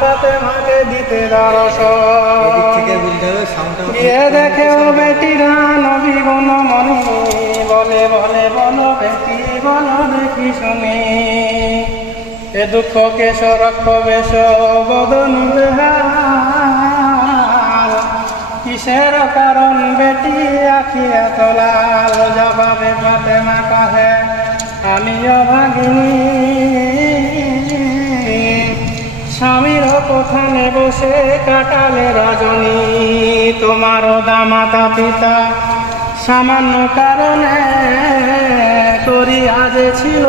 ফাতেমাকে দিতে দর্শন। গিয়ে দেখে ও বেটিরা নবী বনমণি, বলে বলে বলো বেটি বলো দেখি শুনি, এ দুঃখ কেশ রক্ষ বেশ বদন বেহাল, কিসের কারণ বেটি আখি এত লাল? জবাবে ফাতেমা কহে আমিও ভাগিনী, স্বামীর কোথানে বসে কাটালে রজনী, তোমারও দামাতা পিতা সামান্য কারণে করি আজ ছিল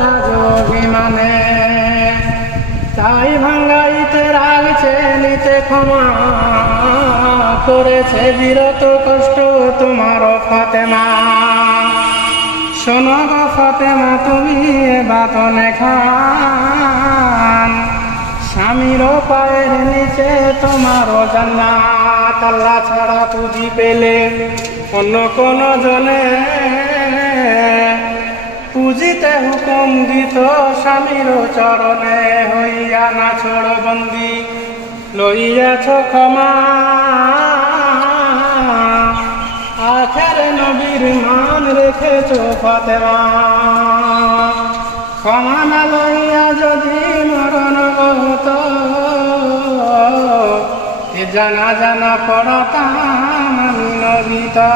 রাগ অভিমানে, তাই ভাঙ্গাইতে রাগছে নিতে ক্ষমা করেছে বিরত কষ্ট তোমার ফাতেমা। শোনো গো ফাতেমা তুমি বাতনে খান, স্বামীর পায়ের নিচে তোমারও জান্নাত, আল্লাহ ছাড়া পুঁজি পেলে অন্য কোন জনে পুজিতে হুকুম দিত স্বামীর চরণে, হইয়া না ছোড় বন্দি লইয়াছ ক্ষমা, আখের নবীর মান রেখেছ ফাতেমা। ক্ষমা না লইয়া যদি মরণ হত, জানা জানা পড়তাম আমি নবিতা।